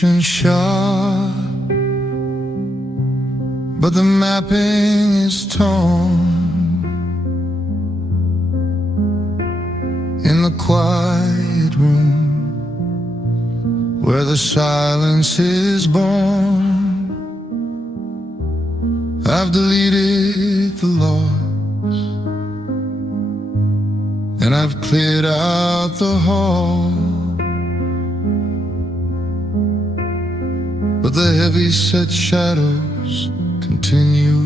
navigation sharp, but the mapping is torn. In the quiet room where the silence is born, I've deleted the loss, and I've cleared out the hall. But the heavy-set shadows continue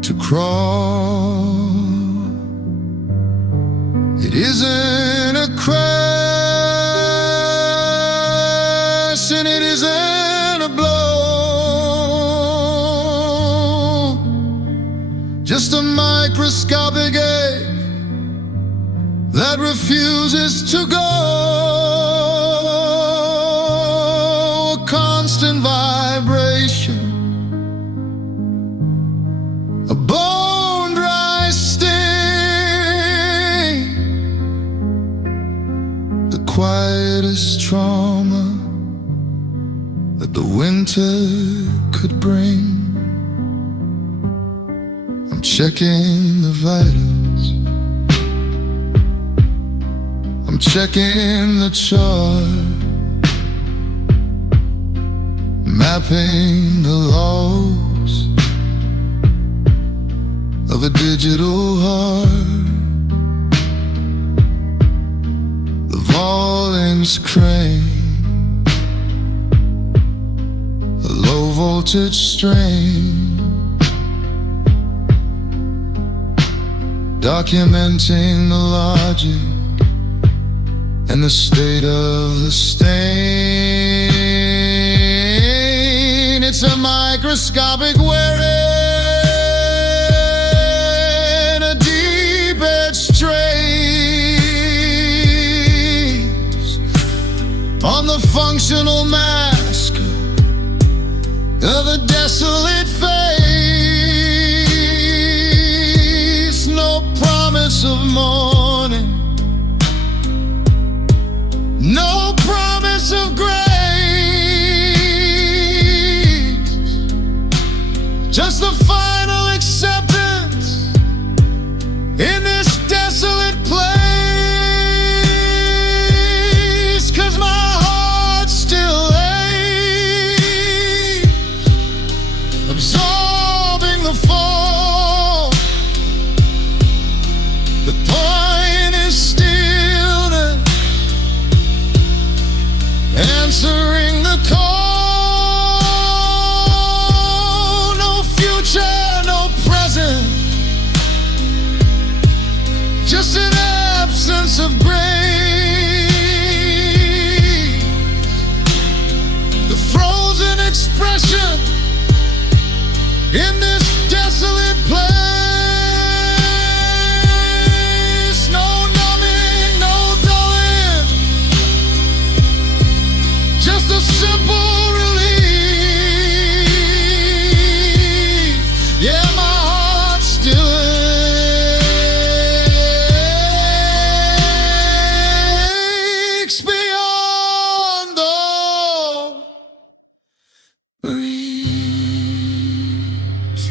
to crawl. It isn't a crash, and it isn't a blow, just a microscopic ache that refuses to go. A constant vibration, a bone-dry sting, the quietest trauma that the winter could bring. I'm checking the vitals, I'm checking the chart, mapping the loss of a digital heart. The volumes crane, a low voltage strain, documenting the logic and the state of the stain. It's a microscopic wearing a deep-edged trace on the functional mask of a desolate face. No promise of morning, no promise of grace, just the final acceptance in this desolate place. 'Cause my heart still aches, absorbing the fall. The point is stillness, answering the call. No future, no present, just an absence of grace. The frozen expression in this desolate place. No numbing, no dulling, just a simple relief. Yeah, my heart still aches beyond the breeze.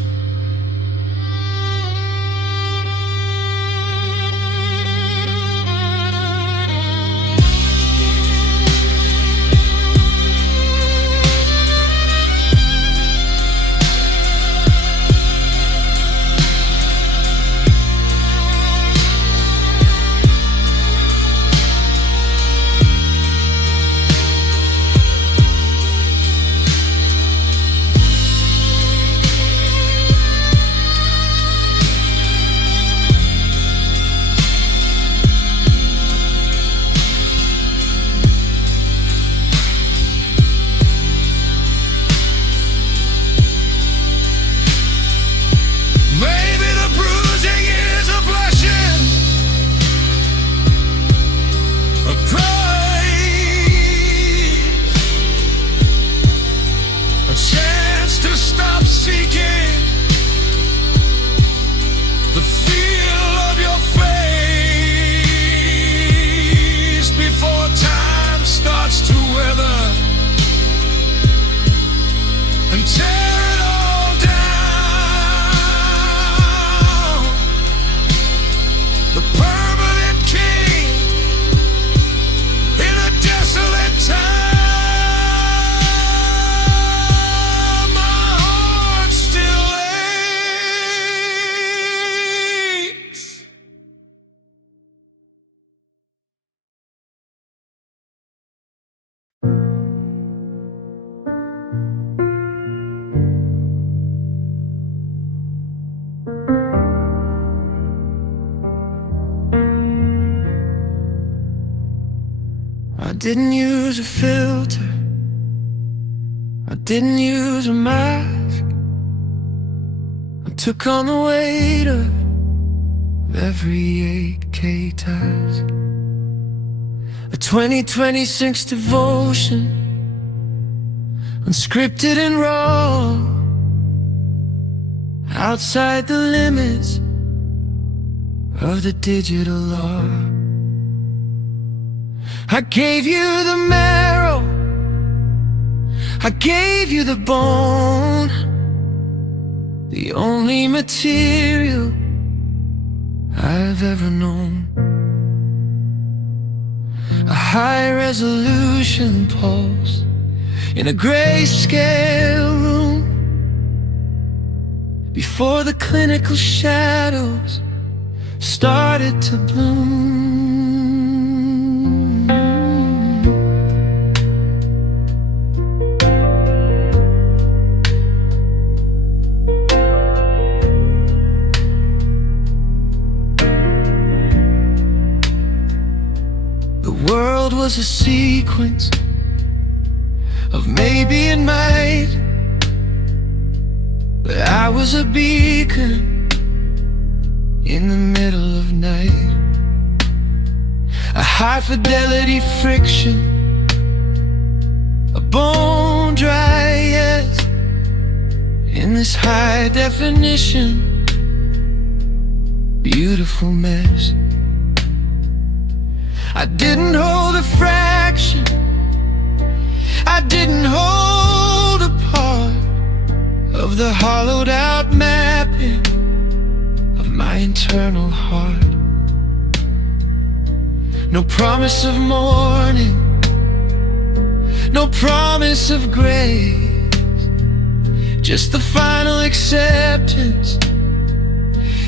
Maybe the bruising is a blessing, a grace, a chance to stop seeking the feel of your face before time starts to weather and tear it all down. The permanent king in a desolate town. My heart still aches. I didn't use a filter, I didn't use a mask. I took on the weight of every 8K task. A 2026 devotion, unscripted and raw, outside the limits of the digital law. I gave you the marrow, I gave you the bone, the only material I've ever known. A high-resolution pulse in a grayscale room, before the clinical shadows started to bloom. The world was a sequence of maybe and might, but I was a beacon in the middle of night. A high-fidelity friction, a bone-dry yes, in this high-definition beautiful mess. I didn't hold a fraction, I didn't hold a part of the hollowed out mapping of my internal heart. No promise of morning, no promise of grace, just the final acceptance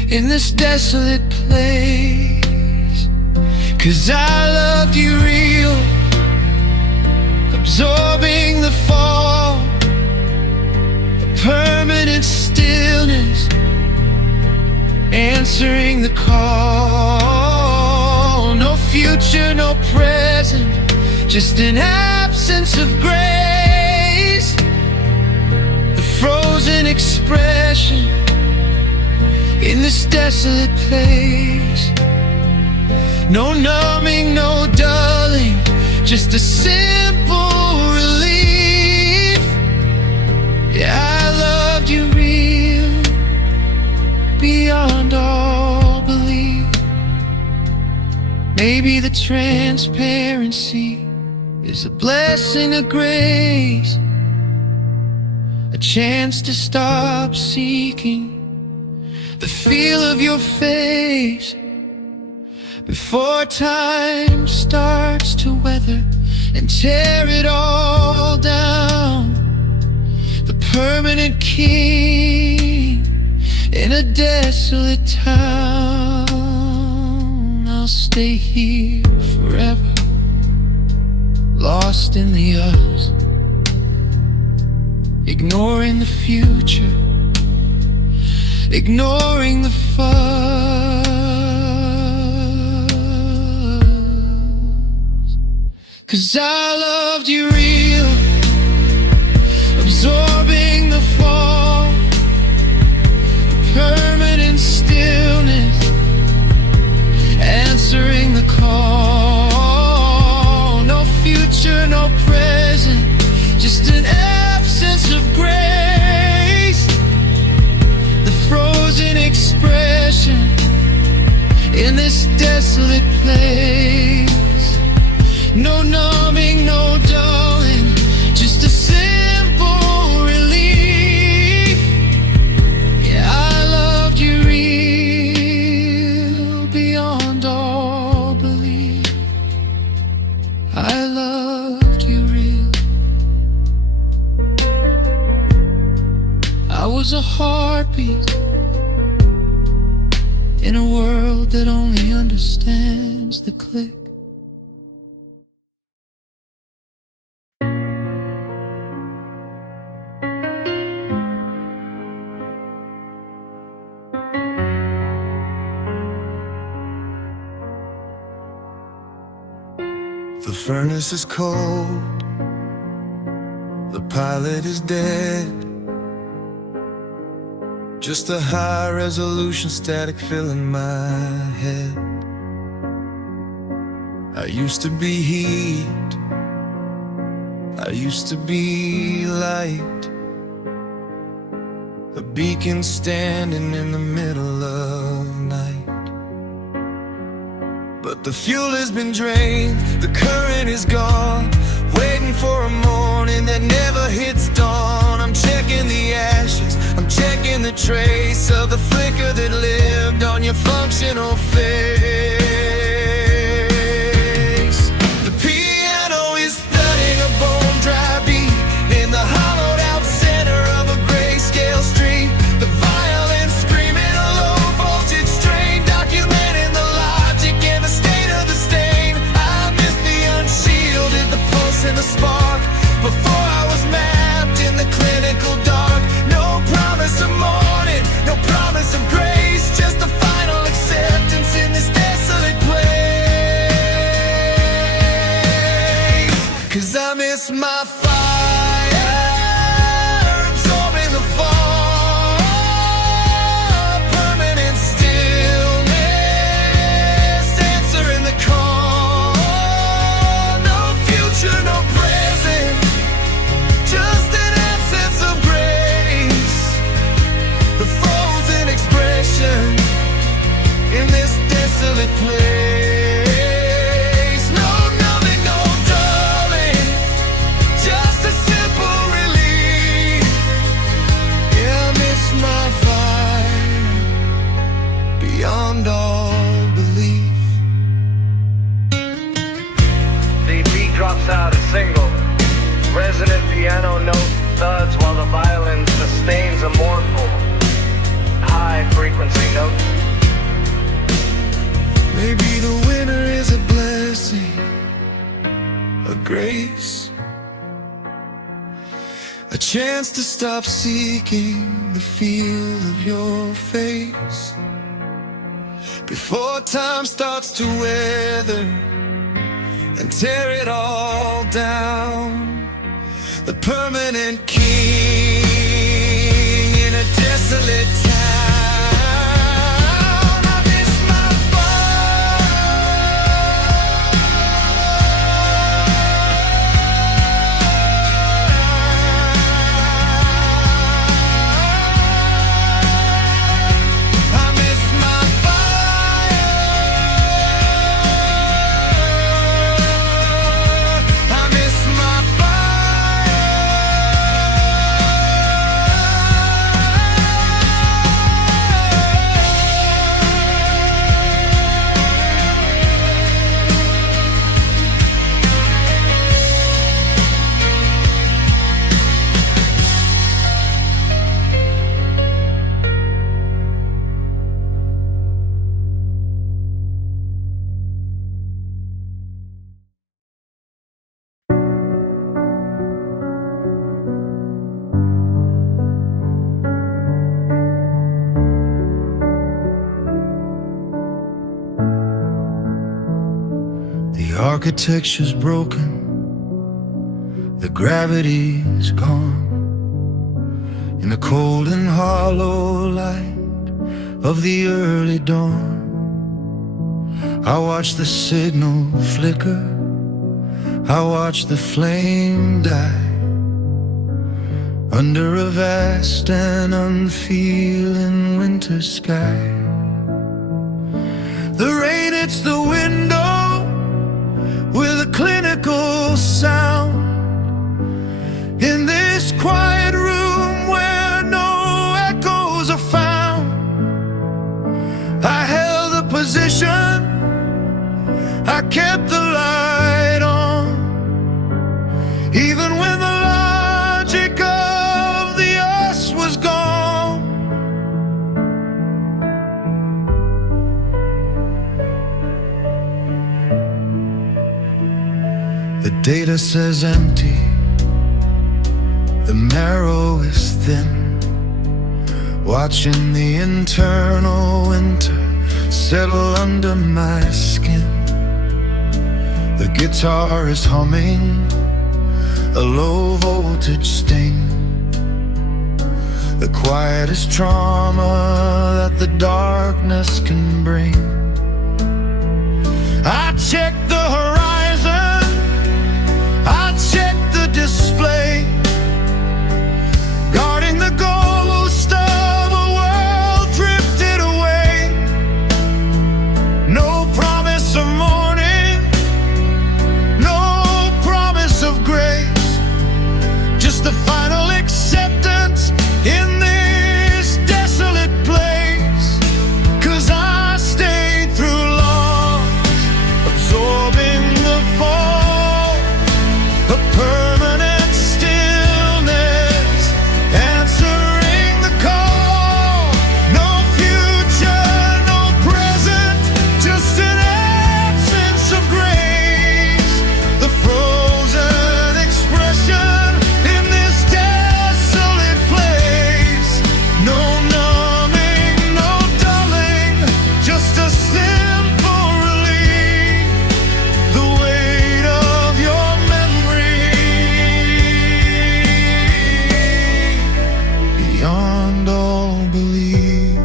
in this desolate place. 'Cause I loved you real, absorbing the fall, a permanent stillness, answering the call. No future, no present, just an absence of grace, the frozen expression in this desolate place. No numbing, no dulling, just a simple relief. Yeah, I loved you real, beyond all belief. Maybe the transparency is a blessing of grace, a chance to stop seeking the feel of your face before time starts to weather and tear it all down. The permanent king in a desolate town. I'll stay here forever, lost in the us, ignoring the future, ignoring the fuss. 'Cause I loved you real, absorbing the fall, permanent stillness, answering the call. No future, no present, just an absence of grace, the frozen expression in this desolate place. No numbing, no dulling, I was a heartbeat in a world that only understands the click. The furnace is cold, the pilot is dead. Just a high-resolution static filling my head. I used to be heat, I used to be light, a beacon standing in the middle of night. But the fuel has been drained, the current is gone, waiting for a morning that never hits dawn. I'm checking the ashes, I'm checking the trace of the flicker that lived on your functional face. The piano is thudding a bone dry beat in the hollowed out center of a grayscale street. The violin screaming a low voltage strain, documenting the logic and the state of the stain. I miss the unshielded, the pulse and the spark before I was mapped in the clinical dark. No promise of morning, no promise of grace, just the final acceptance in this desolate place. 'Cause I miss my fire, absorbing the fall, permanent stillness, answering the call. No future, no present, just an absence of grace, the frozen expression in this desolate place. No numbing, no dulling, just a simple relief. Yeah, I miss my fire beyond all belief. The beat drops out a single. Resonant piano note thuds while the violin sustains a mournful, high-frequency note. Maybe the winter is a blessing, a grace, a chance to stop seeking the feel of your face before time starts to weather and tear it all down. The permanent king in a desolate town. I miss my I miss my fire, I miss my The architecture's broken, the gravity's gone. In the cold and hollow light of the early dawn, I watch the signal flicker, I watch the flame die under a vast and unfeeling winter sky. The rain hits the window with a clinical sound in this quiet room where no echoes are found. I held a position, I kept the light on, even when the logic of the us was gone. Data says empty, the marrow is thin. Watching the internal winter settle under my skin. The guitar is humming a low voltage sting, the quietest trauma that the darkness can bring. I check the horizon, I check the display, guarding the ghost of a world drifted away. No promise of morning, no promise of grace, just the final acceptance in this desolate place. 'Cause I stayed through loss, absorbing the fall, a permanent stillness, answering the call. No future, no present, just an absence of grace. The frozen expression in this desolate place. No numbing, no dulling, just a simple relief. The weight of your memory beyond all belief.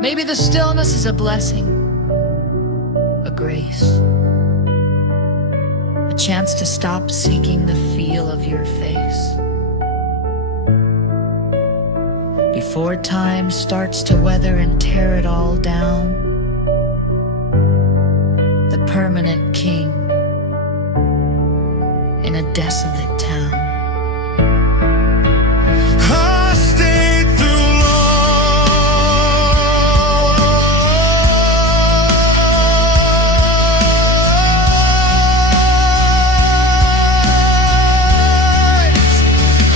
Maybe the stillness is a blessing, a grace, a chance to stop seeking the feel of your face before time starts to weather and tear it all down. The permanent king in a desolate town. I stayed through lies.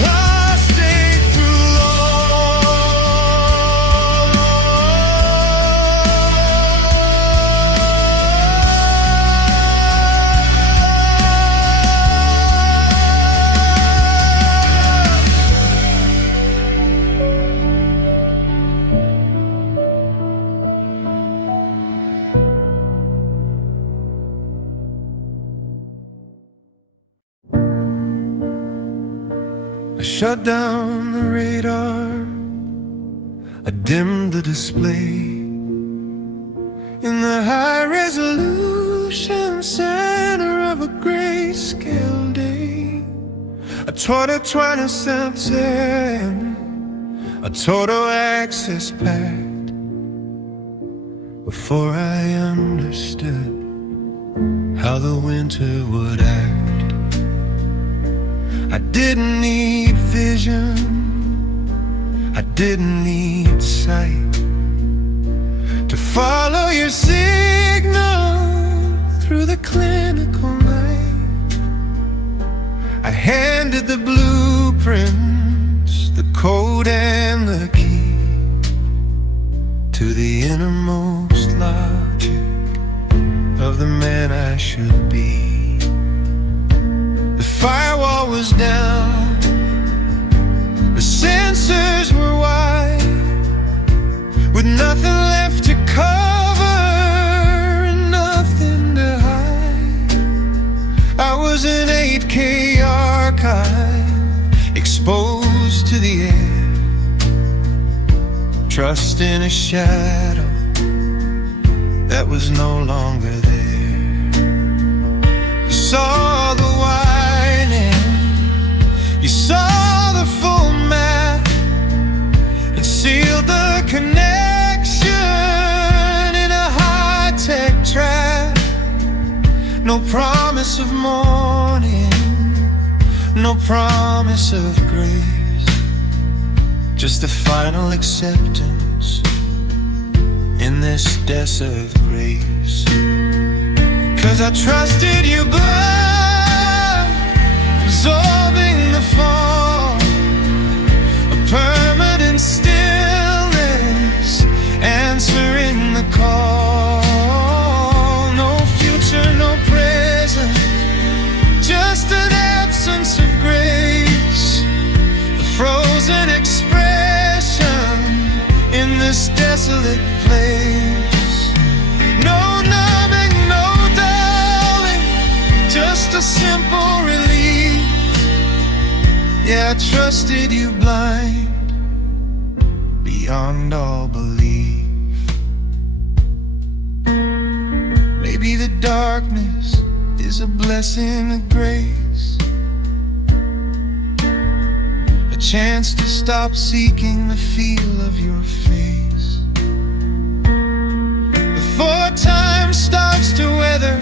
I stayed through I shut down the radar, I dimmed the display. In the high resolution center of a grayscale day, a total 20 something, a total access packed. Before I understood how the winter would act, I didn't need vision, I didn't need sight to follow your signal through the clinical night. I handed the blueprints, the code and the key to the innermost logic of the man I should be. The firewall was down, the sensors were wide, with nothing left to cover and nothing to hide. I was an 8K archive, exposed to the air, trust in a shadow that was no longer there. You saw the whining, you saw the full map, it sealed the connection in a high-tech trap. No promise of morning, no promise of grace, just a final acceptance in this desert grace. 'Cause I trusted your blood, absorbing the fall, a permanent stillness, answering the call. desolate place. No numbing, no dulling, just a simple relief. Yeah, I trusted you blind, beyond all belief. Maybe the darkness is a blessing of grace, a chance to stop seeking the feel of your face. Before time starts to weather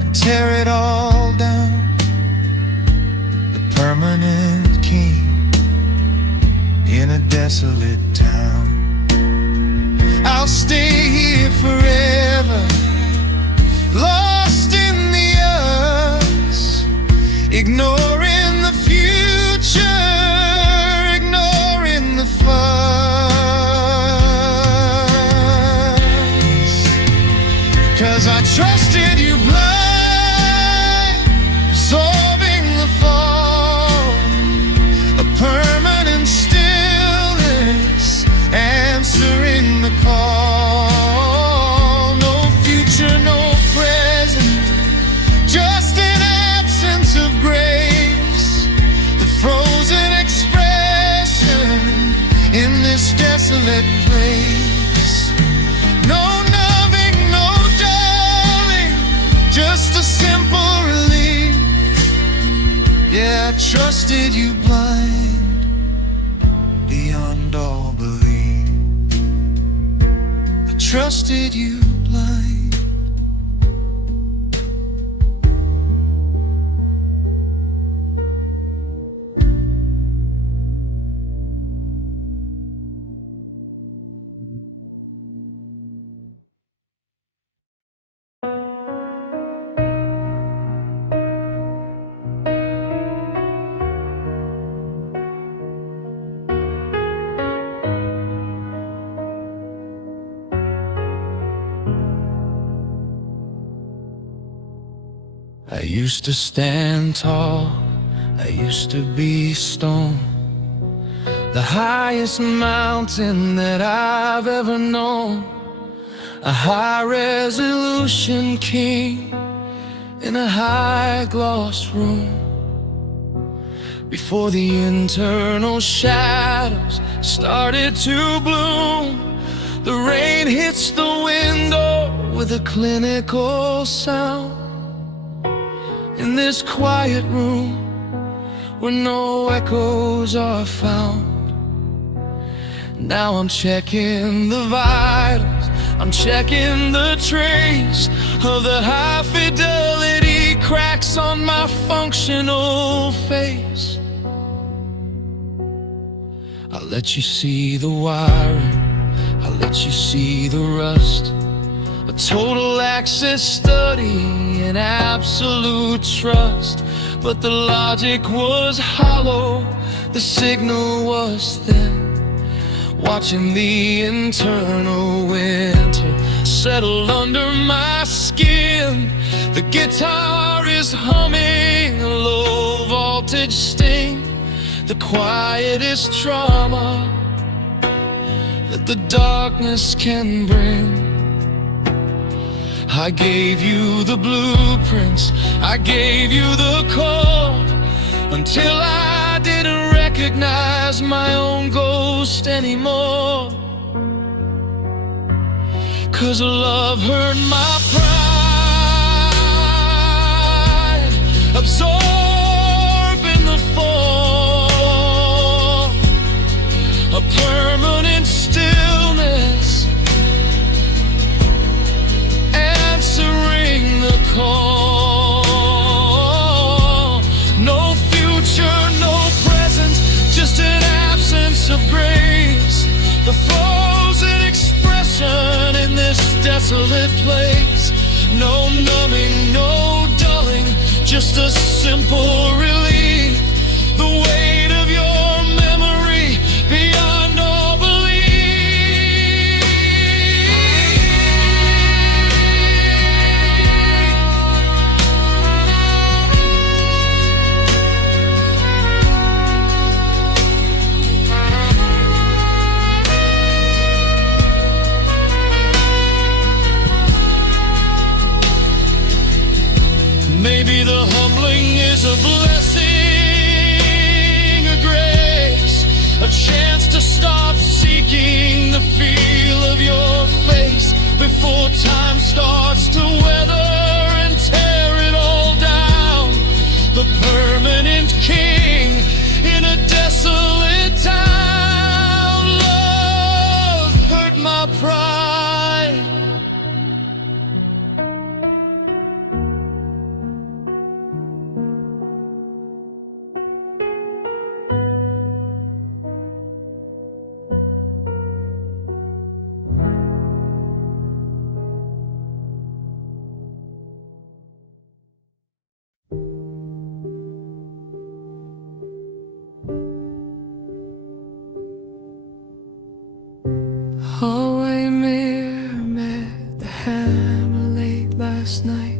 and tear it all down, the permanent king in a desolate town. I'll stay here forever, lost in the us, ignoring the future, ignoring the fuss. 'Cause I trusted you blind, absorbing the fall, a permanent stillness, answering the call. No future, no present, just an absence of grace, the frozen expression in this desolate place. No numbing, no dulling, just a simple relief. Yeah, I trusted you blind, beyond all belief. I trusted you blind. I used to stand tall, I used to be stone, the highest mountain that I've ever known, a high-resolution king in a high-gloss room. Before the internal shadows started to bloom, the rain hits the window with a clinical sound. In this quiet room where no echoes are found, now I'm checking the vitals, I'm checking the trace of the high fidelity cracks on my functional face. I'll let you see the wiring, I'll let you see the rust, a total access study in absolute trust. But the logic was hollow, the signal was thin, watching the internal winter settle under my skin. The guitar is humming a low voltage sting, the quietest trauma that the darkness can bring. I gave you the blueprints, I gave you the code, until I didn't recognize my own ghost anymore. 'Cause love hurt my pride, absorbing the fall, a permanent stillness, answering the call. No future, no present, just an absence of grace, the frozen expression in this desolate place. No numbing, no dulling, just a simple relief, the weight of your memory beyond all belief. time starts to weather and tear it all down, the permanent king in a desolate town. Love hurt my pride. Hallway mirror met the hammer late last night,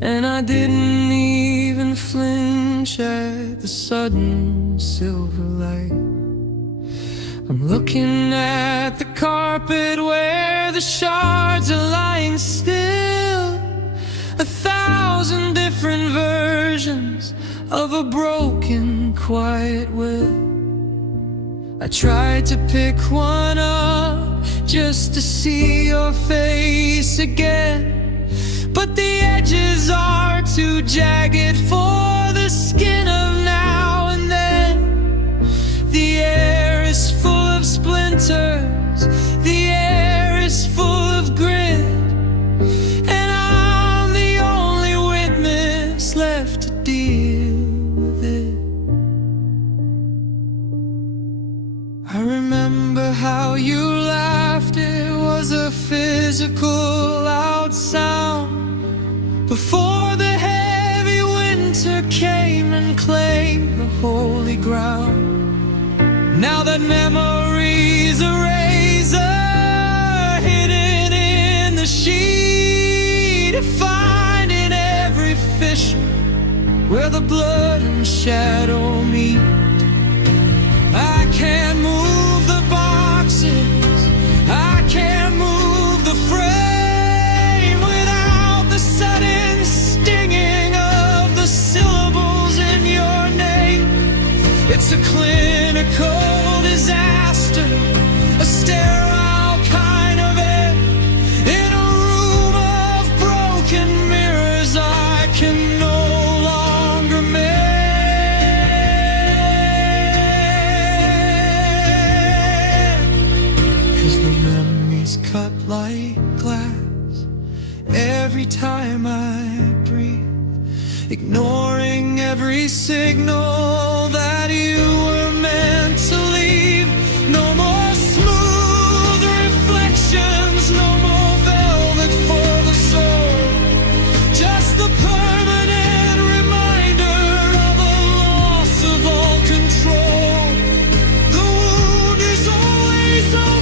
and I didn't even flinch at the sudden silver light. I'm looking at the carpet where the shards are lying still, 1,000 different versions of a broken quiet will. I tried to pick one up just to see your face again, but the edges are too jagged for the skin of now and then. The air is full of splinters, the air is full of grit, and I'm the only witness left to deal with it. I remember how you laughed, it was a physical loud sound, before the heavy winter came and claimed the holy ground. Now that memory's a razor hidden in the sheet, finding every fissure where the blood and shadow meet. I can't move the boxes, I can't move the frame without the sudden stinging of the syllables in your name. It's a clinical disaster, a sterile kind of air, in a room of broken mirrors I can no longer make. Cut like glass every time I breathe, ignoring every signal that you were meant to leave. No more smooth reflections, no more velvet for the soul, just the permanent reminder of a loss of all control. The wound is always open,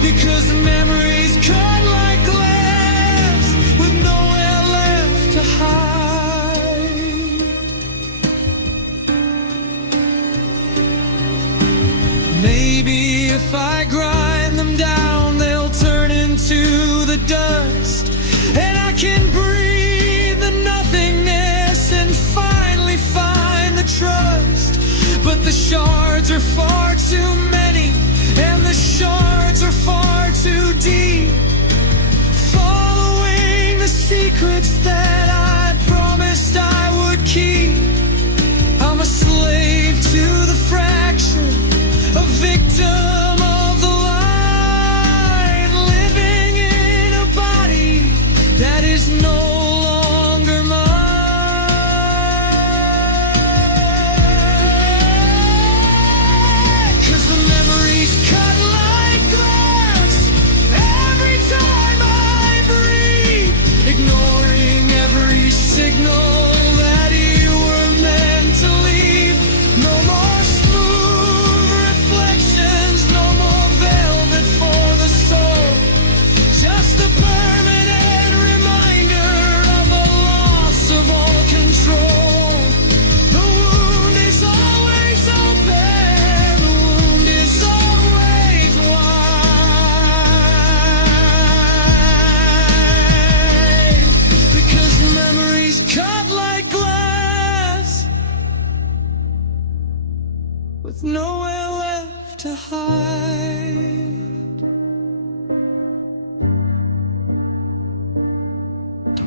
because the memories cut like glass with nowhere left to hide. Maybe if I grind them down, they'll turn into the dust, and I can breathe the nothingness and finally find the trust. But the shards are far too many, and the shards are far too deep, following the secrets that I promised I would keep. I'm a slave to the fracture, a victim of the line, living in a body that is no longer mine. 'Cause the memories cut like glass every time I breathe, ignoring every signal that you were meant to leave. No more smooth reflections, no more velvet for the soul, just the permanent reminder of a loss of all control. The wound is always open, the wound is always wide, because memories cut like glass with nowhere left to hide.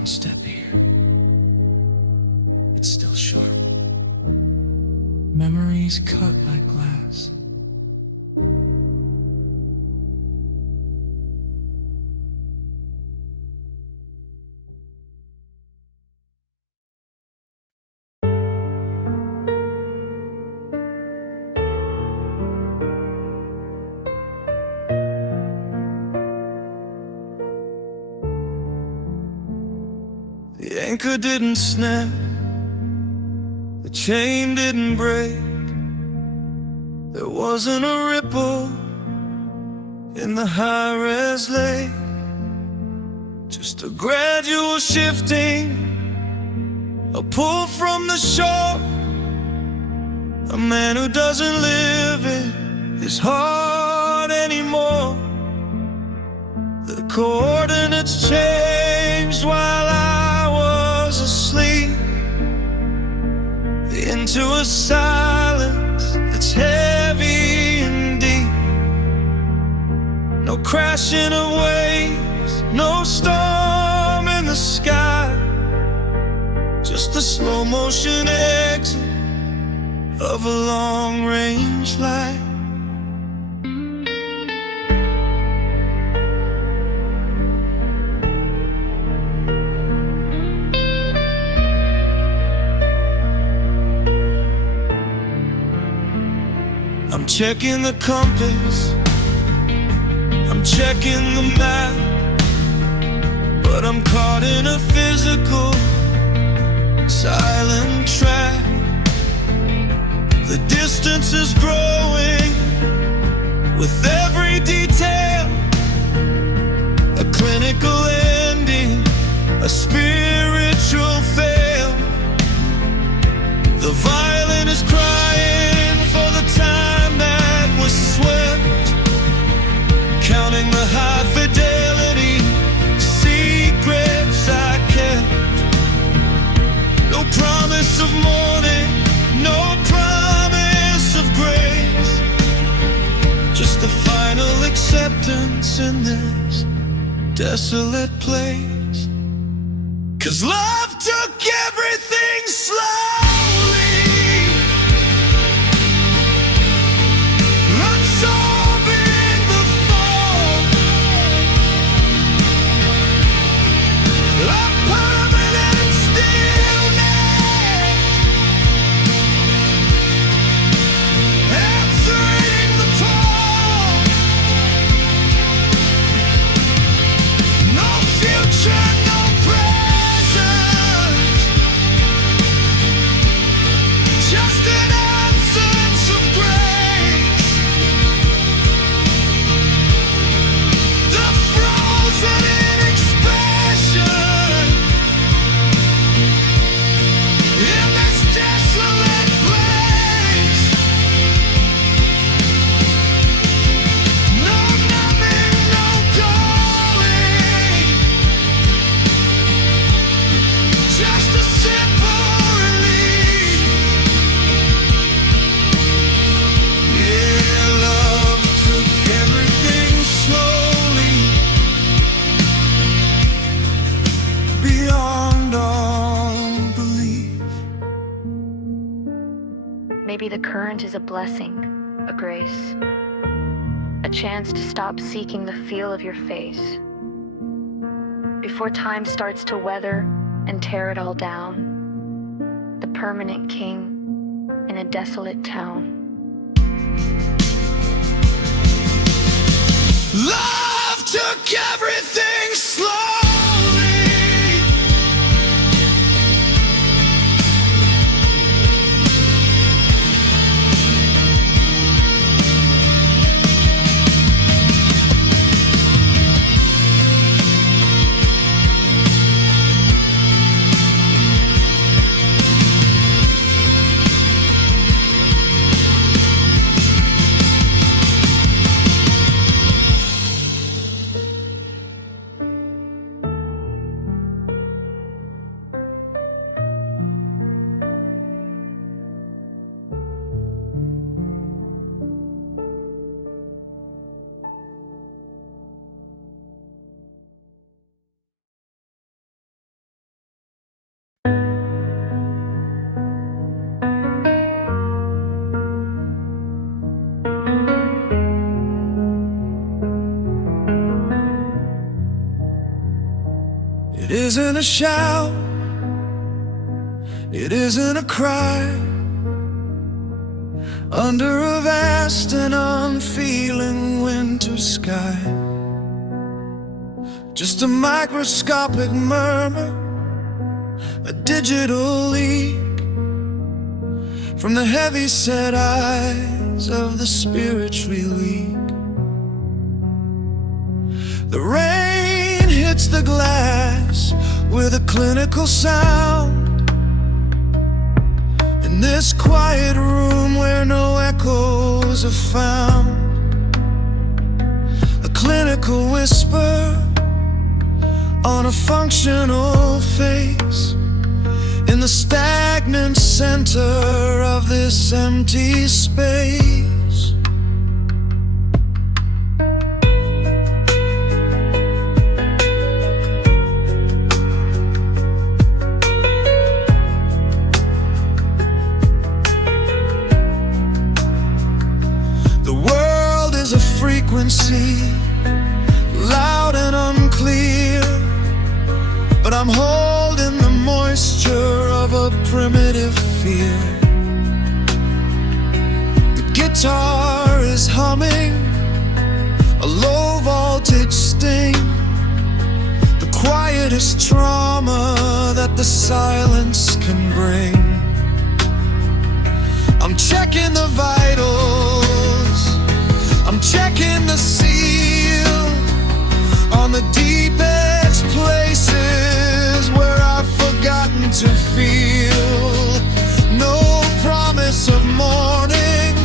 one step here. It's still sharp. Memories cut like glass. The anchor didn't snap, the chain didn't break. There wasn't a ripple in the high-res lake, just a gradual shifting, a pull from the shore. A man who doesn't live in his heart anymore. The coordinates changed while I was asleep, into a silence that's heavy and deep. No crashing of waves, no storm in the sky, just the slow motion exit of a long-range light. I'm checking the compass, I'm checking the map, but I'm caught in a physical, silent trap. The distance is growing with every detail, a clinical ending, a spiritual fail. The violin is crying for the time that was swept, counting the high fidelity secrets I kept. No promise of morning, no promise of grace, just the final acceptance in this desolate place. 'Cause love took everything slowly, absorbing the fall, a permanent stillness, answering the call. No future, no present, just an absence of grace. The frozen in expression in this desolate place. No numbing, no going, just a simple relief. Yeah, love took everything slowly, beyond all belief. Maybe the current is a blessing, a grace, a chance to stop seeking the feel of your face before time starts to weather and tear it all down. The permanent king in a desolate town. Love took everything slowly. isn't a shout, it isn't a cry. Under a vast and unfeeling winter sky, just a microscopic murmur, a digital leak from the heavy-set eyes of the spiritually weak. The rain hits the glass with a clinical sound. In this quiet room where no echoes are found, a clinical whisper on a functional face, in the stagnant center of this empty space. Frequency, loud and unclear, but I'm holding the moisture of a primitive fear. The guitar is humming a low voltage sting, the quietest trauma that the silence can bring. I'm checking the vitals, I'm checking the seal on the deepest places where I've forgotten to feel. No promise of morning,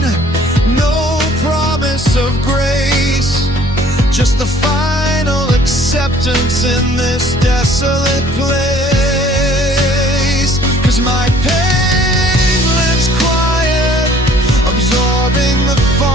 no promise of grace, just the final acceptance in this desolate place. 'Cause my pain lives quiet, absorbing the fall,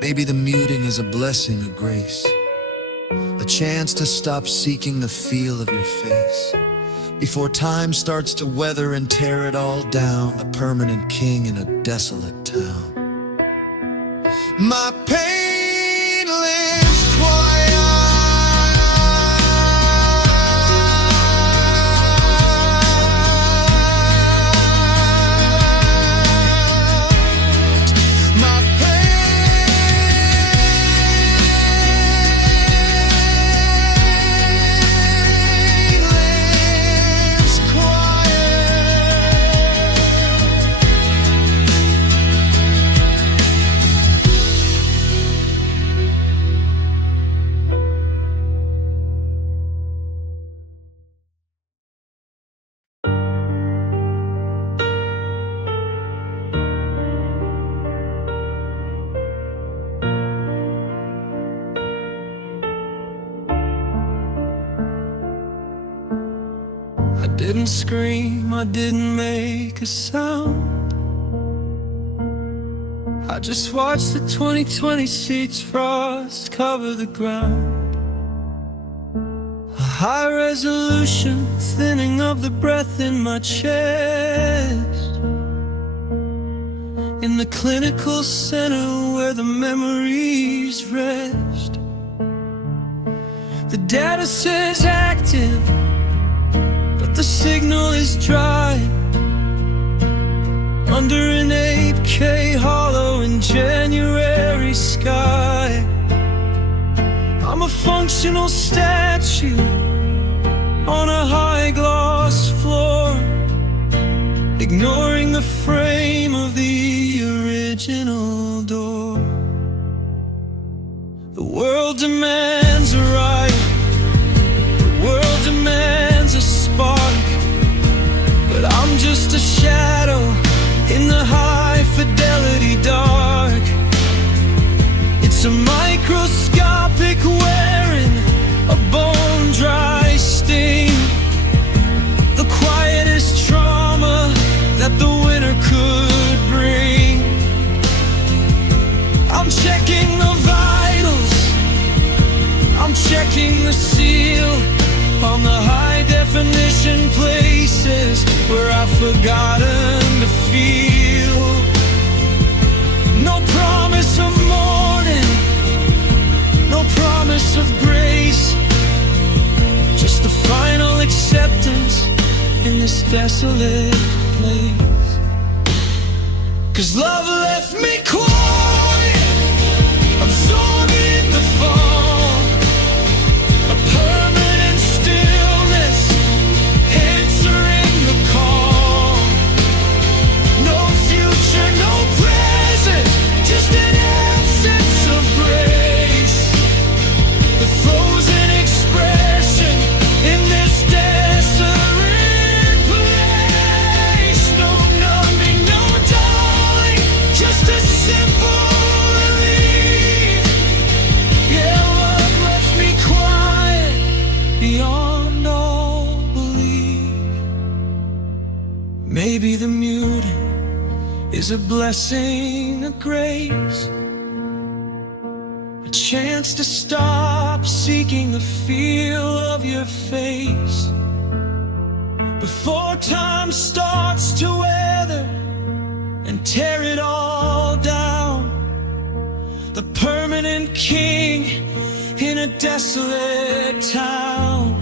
maybe the muting is a blessing, a grace, a chance to stop seeking the feel of your face before time starts to weather and tear it all down, the permanent king in a desolate town. My pain lives quiet, I didn't scream, I didn't make a sound. I just watched the 2020 seats frost cover the ground. A high resolution thinning of the breath in my chest, in the clinical center where the memories rest. The data says active, the signal is dry under an 8K hollow in January sky. I'm a functional statue on a high gloss floor, ignoring the frame of the original door. The world demands a right, the world demands a spark, but I'm just a shadow in fidelity dark. It's a microscopic wearing, a bone dry sting, the quietest trauma that the winter could bring. I'm checking the vitals, I'm checking the seal on the high definition places where I've forgotten to feel. No promise of morning, no promise of grace, just the final acceptance in this desolate place. 'Cause love left me quiet, absorbing the fall, a permanent stillness, answering the call. No future, no present, just an absence of grace, the frozen expression in this desolate place. No numbing, no dulling, just a simple relief. Yeah, love left me quiet beyond all belief. Maybe the muting is a blessing, a grace, a chance to stop seeking the feel of your face before time starts to weather and tear it all down. The permanent king in a desolate town.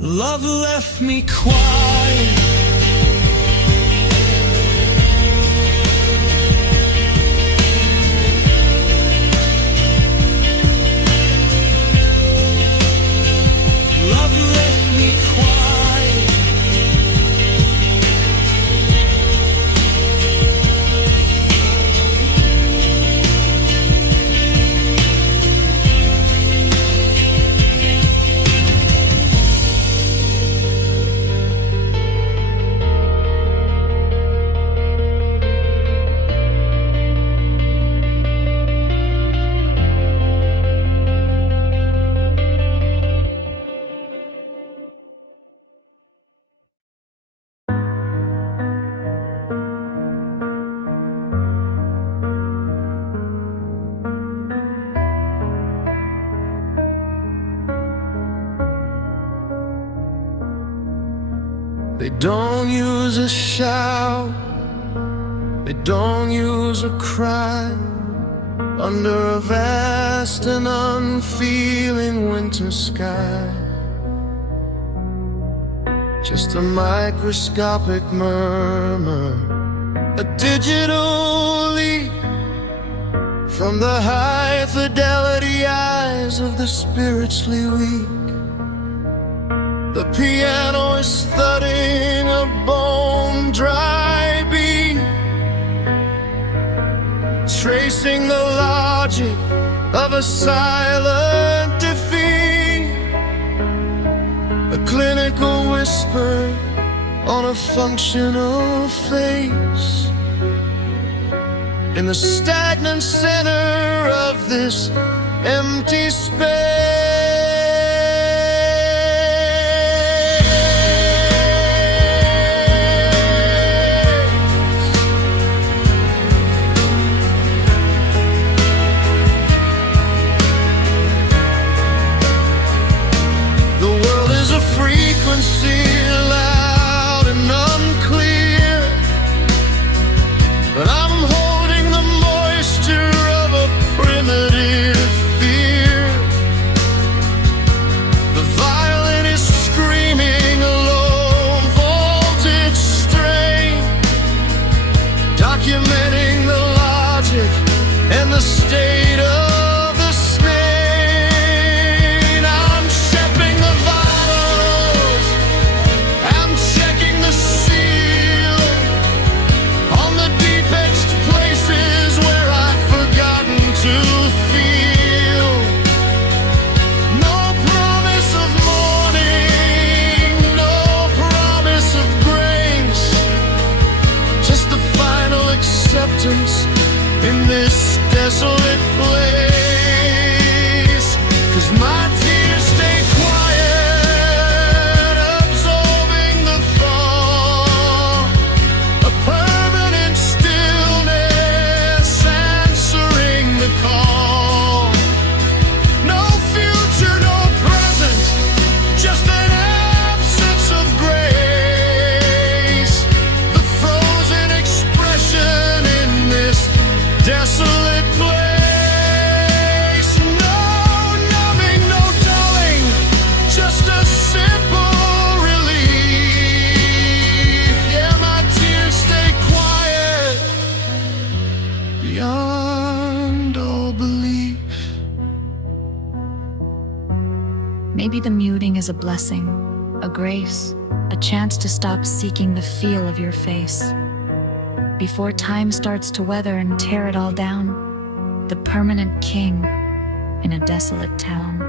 Love left me quiet. Love left me quiet. They don't use a shout, they don't use a cry under a vast and unfeeling winter sky. Just a microscopic murmur, a digital leak from the high fidelity eyes of the spiritually weak. The piano is thudding a bone dry beat, tracing the logic of a silent defeat, a clinical whisper on a functional face, in the stagnant center of this empty space. Frequency loud and unclear, but I'm holding the moisture of a primitive fear. The violin is screaming a low voltage strain, documenting the logic and the state of final acceptance in this desolate place. 'Cause my tears stay quiet, absorbing the thought, a permanent stillness answering the call. No future, no present, just an absence of grace. The frozen expression in this desolate place. No numbing, no dulling, just a simple relief. Yeah, my tears stay quiet beyond all belief. Maybe the muting is a blessing, a grace, a chance to stop seeking the feel of your face. Before time starts to weather and tear it all down, the permanent king in a desolate town.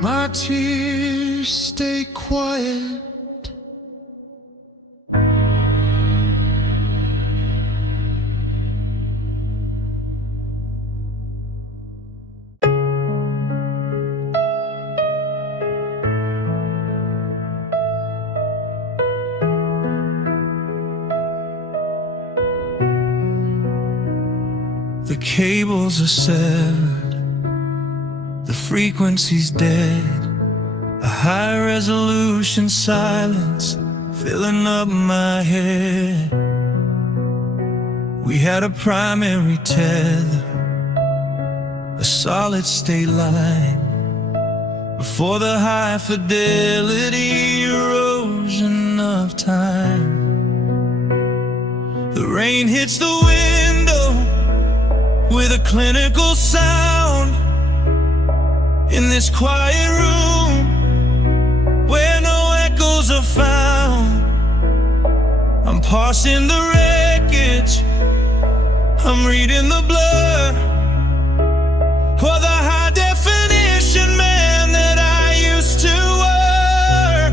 My tears stay quiet. The cables are severed, the frequency's dead, a high-resolution silence filling up my head. We had a primary tether, a solid-state line, before the high-fidelity erosion of time. The rain hits the window with a clinical sound in this quiet room where no echoes are found. I'm parsing the wreckage, I'm reading the blur, or the high definition man that I used to were.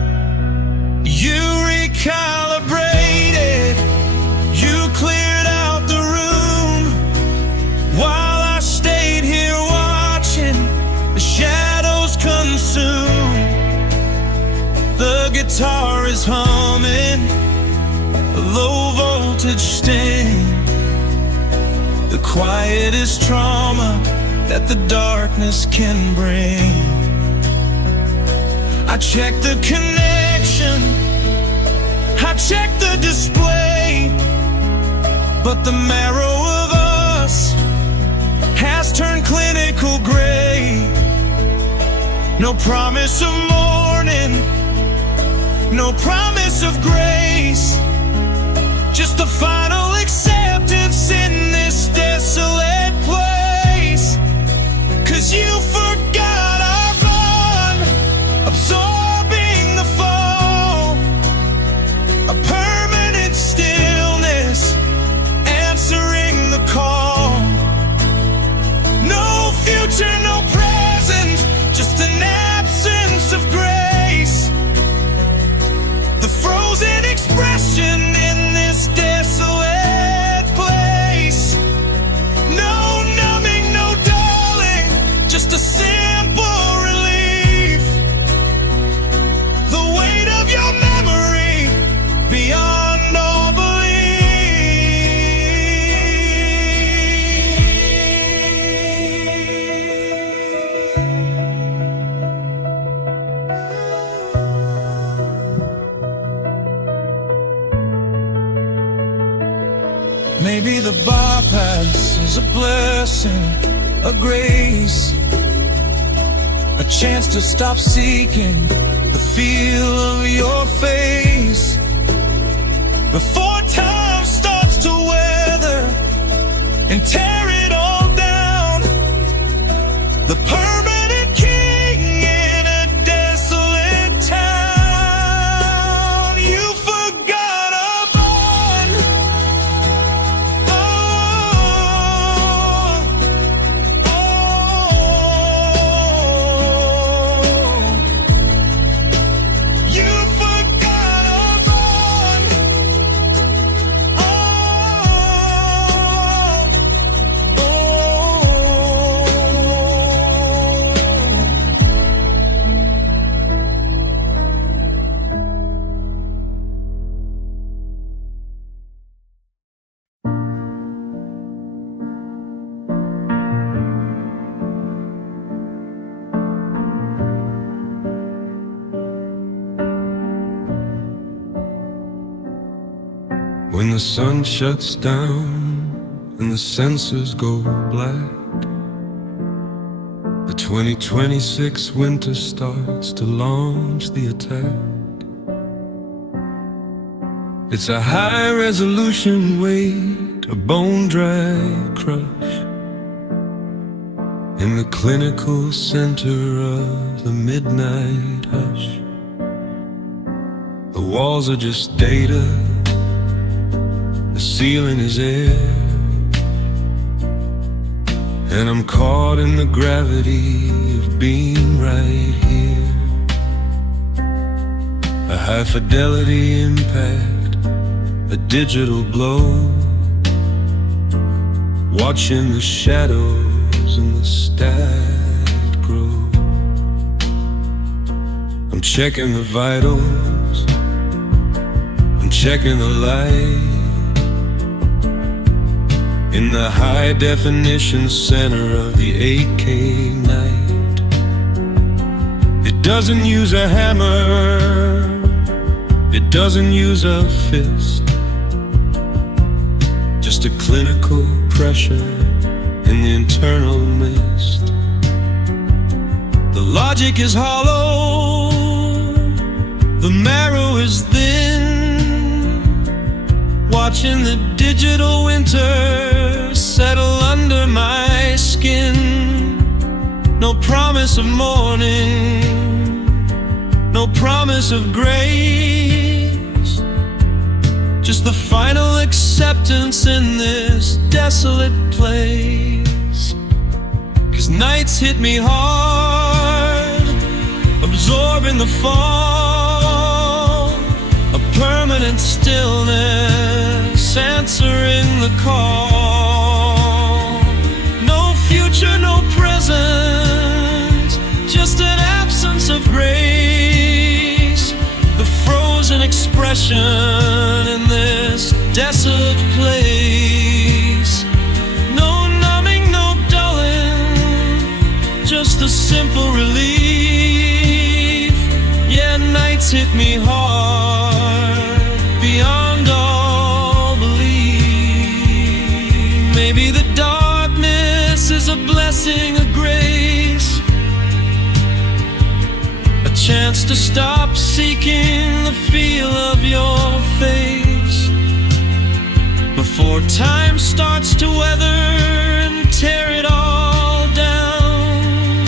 You recalibrated, you cleared out the room, while I stayed here watching the shadows consume. The guitar is humming a low voltage sting. The quiet is trauma that the darkness can bring. I check the connection, I check the display, but the marrow of us has turned clinical gray. No promise of morning, no promise of grace, just a final acceptance in this desolate place. 'Cause you forgot our bond, absorbing the fall, a permanent stillness answering the call. No future, no present, just an absence of grace. The frozen expression in this desolate place. No numbing, no dulling, just a simple relief. The weight of your memory beyond all Maybe the bypass is a blessing, a grace, a chance to stop seeking the feel of your face. Before time starts to weather and tear it all down, the permanent king in a desolate town. You forgot a bond. You forgot a bond. When the sun shuts down and the sensors go black, the 2026 winter starts to launch the attack. It's a high-resolution wait, a bone-dry crush in the clinical center of the midnight hush. The walls are just data, the ceiling is air, and I'm caught in the gravity of being right here. A high-fidelity impact, a digital blow, watching the shadows and the static grow. I'm checking the vitals, I'm checking the light in the high-definition center of the 8K night. It doesn't use a hammer, it doesn't use a fist, just a clinical pressure in the internal mist. The logic is hollow, the marrow is thin, watching the digital winter settle under my skin. No promise of morning, no promise of grace, just the final acceptance in this desolate place. 'Cause nights hit me hard, absorbing the fall, a permanent stillness answering the call. No future, no present, just an absence of grace, the frozen expression in this desolate place. No numbing, no dulling, just a simple relief. Yeah, nights hit me hard, beyond all belief. Maybe the darkness is a blessing, a grace, a chance to stop seeking the feel of your face before time starts to weather and tear it all down.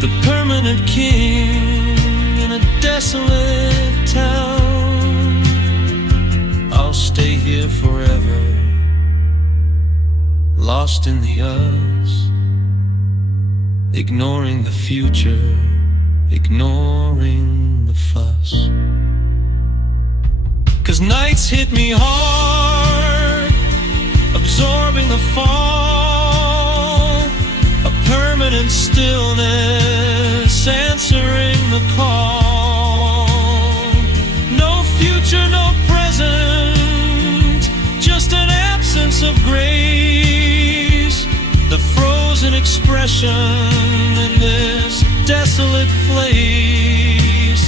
The permanent king in a desolate town. I'll stay here forever, lost in the us, ignoring the future, ignoring the fuss. 'Cause nights hit me hard, absorbing the fall, a permanent stillness answering the call. No future, no present, just an absence of grace, the frozen expression in this desolate place.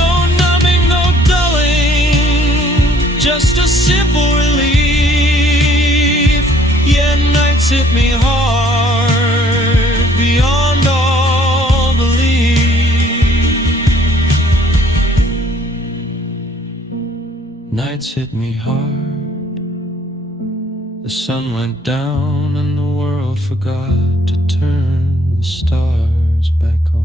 No numbing, no dulling, just a simple relief. Yeah, nights hit me hard, beyond all belief. Nights hit me hard, the sun went down and the world forgot to turn the stars back on.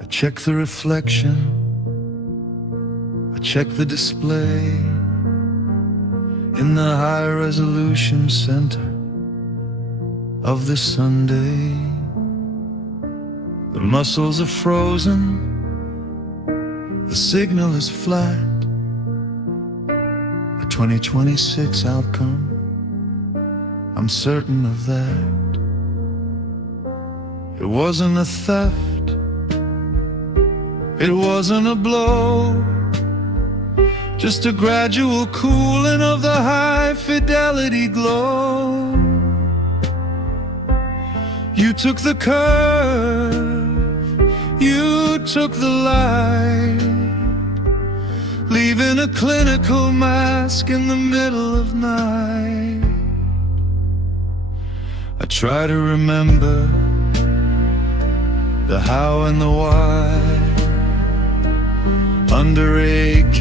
I check the reflection, I check the display in the high-resolution center of this Sunday. The muscles are frozen, the signal is flat, a 2026 outcome, I'm certain of that. It wasn't a theft, It wasn't a blow, just a gradual cooling of the high fidelity glow. You took the curve, you took the light, leaving a clinical mask in the middle of night. I try to remember the how and the why under AK,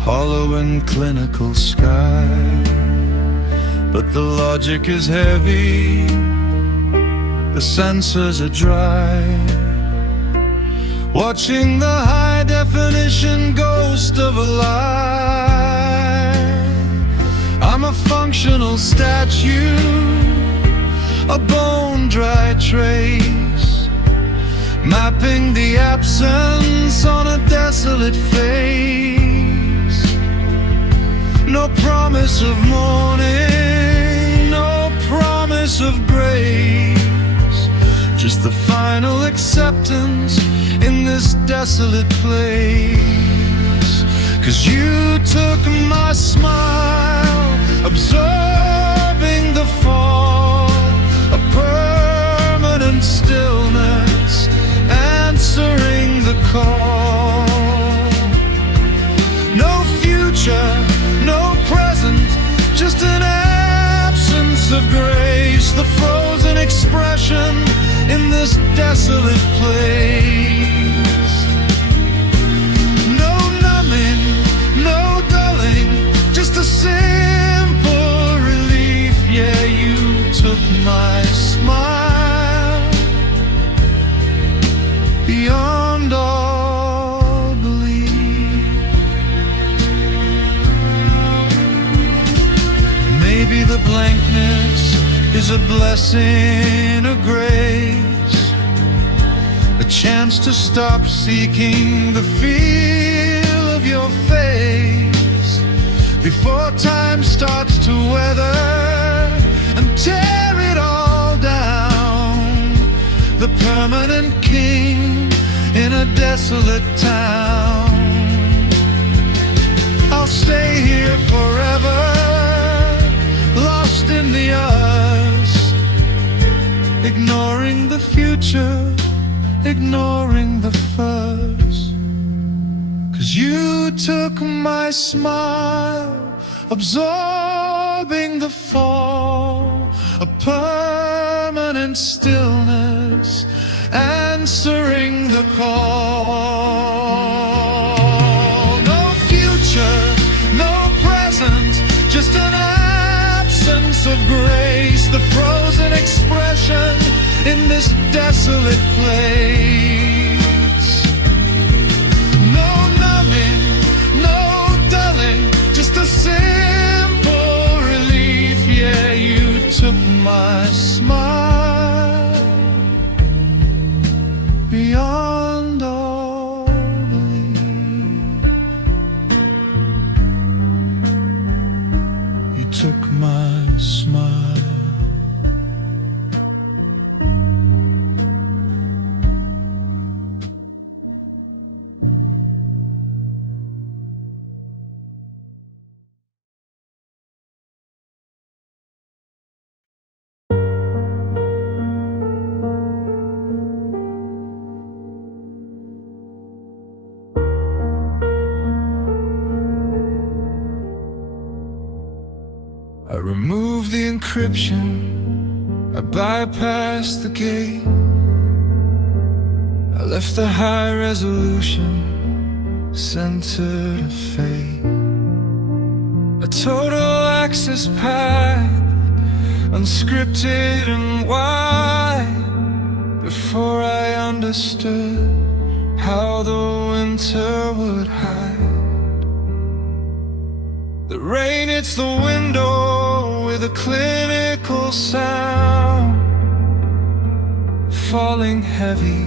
hollow and clinical sky. But the logic is heavy, the sensors are dry, watching the high definition ghost of a lie. I'm a functional statue, a bone-dry trace, mapping the absence on a desolate face. No promise of morning, no promise of grace, just the final acceptance in this desolate place. 'Cause you took my smile, absorbing the fall, a permanent stillness, answering the call. No future, no present, just an absence of grace, the frozen expression in this desolate place. No numbing, no dulling, just a simple relief. Yeah, you took my smile beyond all belief. Maybe the blankness is a blessing, a grace, a chance to stop seeking the feel of your face before time starts to weather and tear it all down. The permanent king in a desolate town. I'll stay here forever, lost in the us, ignoring the future, ignoring the fuss. 'Cause you took my smile, absorbing the fall, a permanent stillness, answering the call. No future, no present, just an absence of grace, the frozen expression in this desolate place. No numbing, no dulling, just a simple relief. Yeah, you took my smile beyond all belief. You took my smile. I removed the encryption, I bypassed the gate, I left the high resolution center to fade. A total access path, unscripted and wide, before I understood how the winter would hide. The rain hits the window with a clinical sound, falling heavy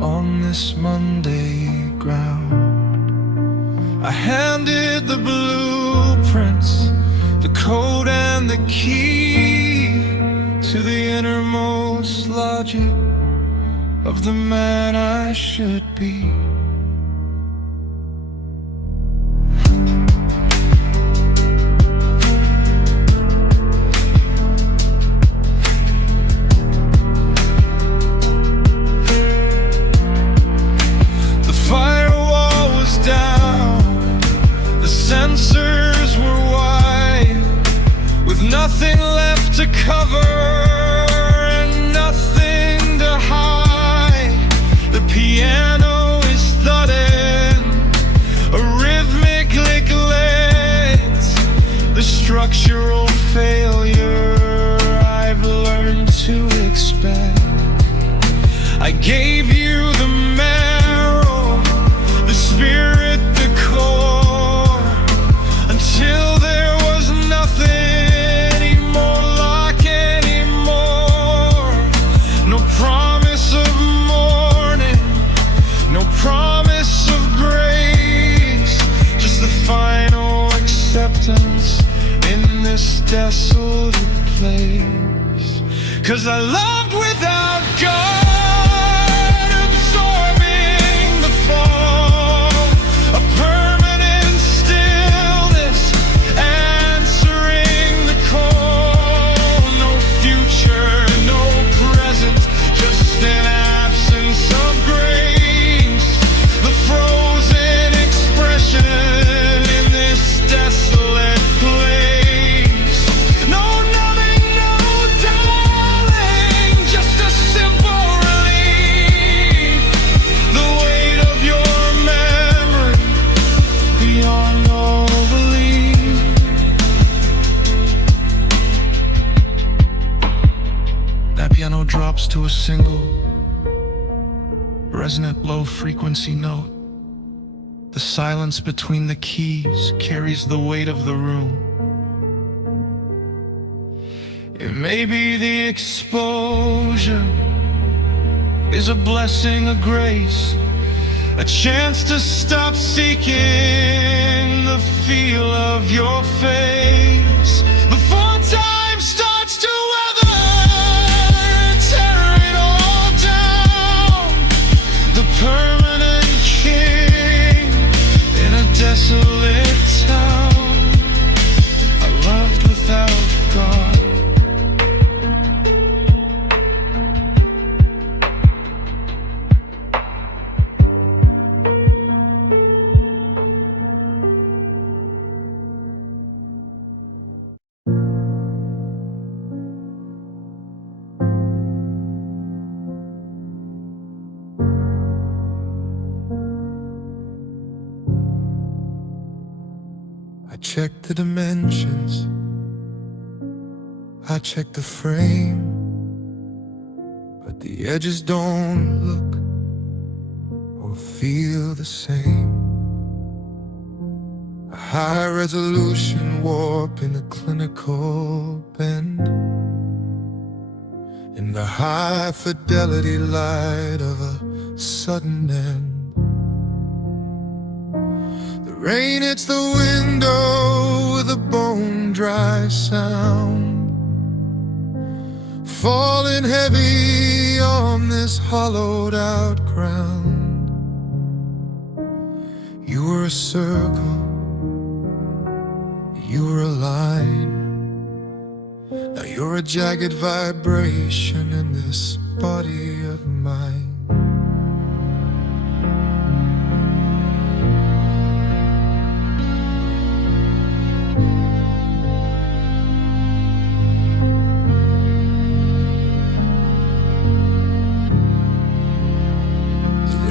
on this Monday ground. I handed the blueprints, the code and the key to the innermost logic of the man I should be. The firewall was down, the sensors were wide, with nothing left to cover and nothing to hide. The piano is thudding, a rhythmic neglect, the structural failure I've learned to expect. I gave you the marrow, the spirit, the core, until there was nothing anymore like anymore. No promise of morning, no promise of grace, just the final acceptance in this desolate place. 'Cause I loved without God, absorbing the fall, a permanent stillness, answering the call. No future, no present, just an absence of grace, the frozen expression in this desolate place. No numbing, no darling, just a simple relief, the weight of your memory beyond all belief. That piano drops to a single resonant low frequency note. The silence between the keys carries the weight of the room. It may be the exposure is a blessing, a grace, a chance to stop seeking the feel of your face before time starts to weather and tear it all down. The permanent king in a desolate town. I loved without God. I checked the dimensions, I checked the frame, but the edges don't look or feel the same. A high resolution warp in a clinical bend, in the high fidelity light of a sudden end. Rain hits the window with a bone-dry sound, falling heavy on this hollowed-out ground. You were a circle, you were a line. Now you're a jagged vibration in this body of mine.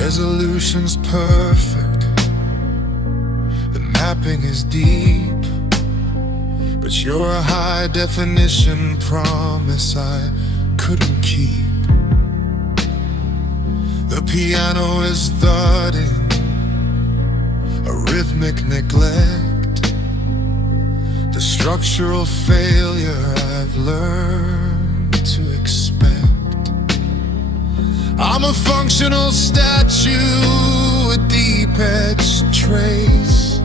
Resolution's perfect, the mapping is deep, but you're a high definition promise I couldn't keep. The piano is thudding, a rhythmic neglect, the structural failure I've learned to expect. I'm a functional statue, a deep-etched trace,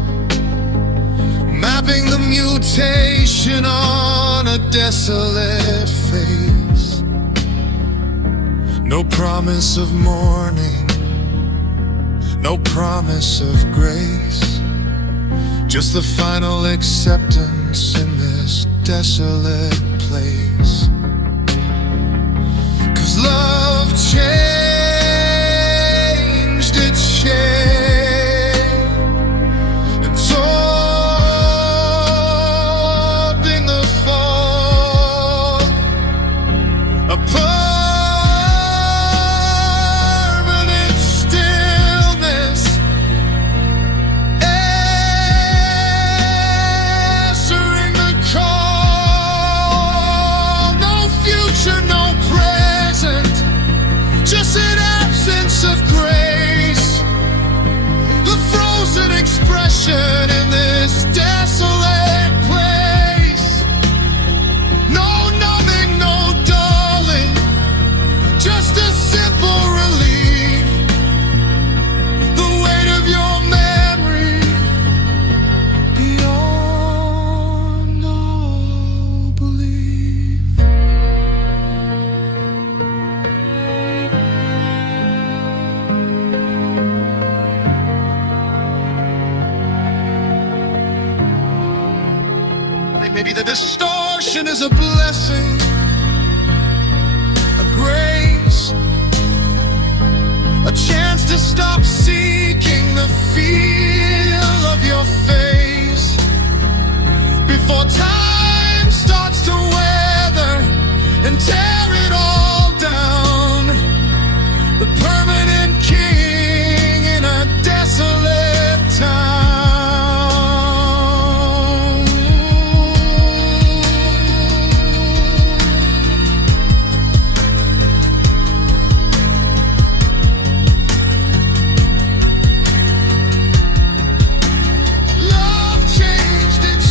mapping the mutation on a desolate face. No promise of morning, no promise of grace, just the final acceptance in this desolate place. 'Cause love changed its shape and taught in the fall a permanent stillness, answering the call. No future, no present, just an absence of grace, the frozen expression in this desolate place. No numbing, no dulling, just a simple relief, the weight of your memory beyond all belief. Maybe the distortion is a blessing, a grace, a chance to stop seeking the feel of your face before time starts to weather and tear it all down. The permanent king in a desolate town. Love changed its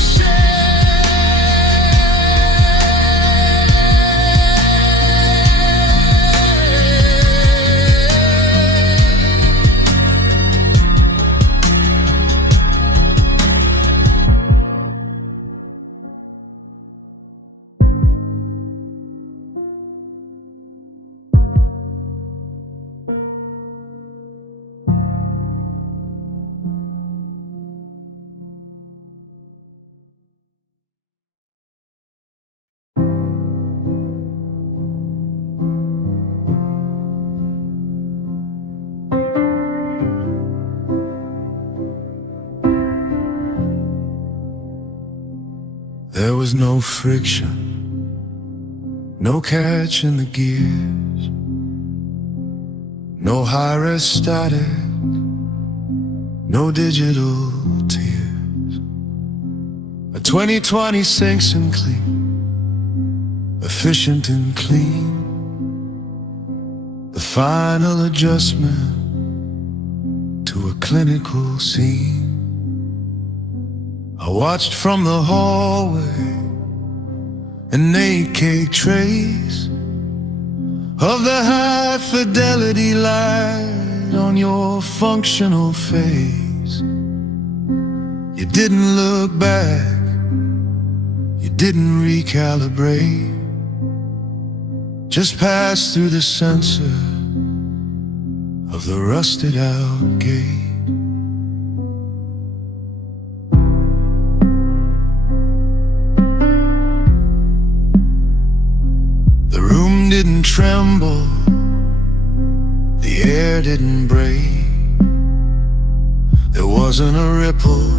There was no friction, no catch in the gears, no high-res static, no digital tears. A 2020 sinks and clean, efficient and clean, the final adjustment to a clinical scene. I watched from the hallway an 8K trace of the high fidelity light on your functional face. You didn't look back, you didn't recalibrate, just passed through the sensor of the rusted out gate. Didn't tremble, the air didn't break, there wasn't a ripple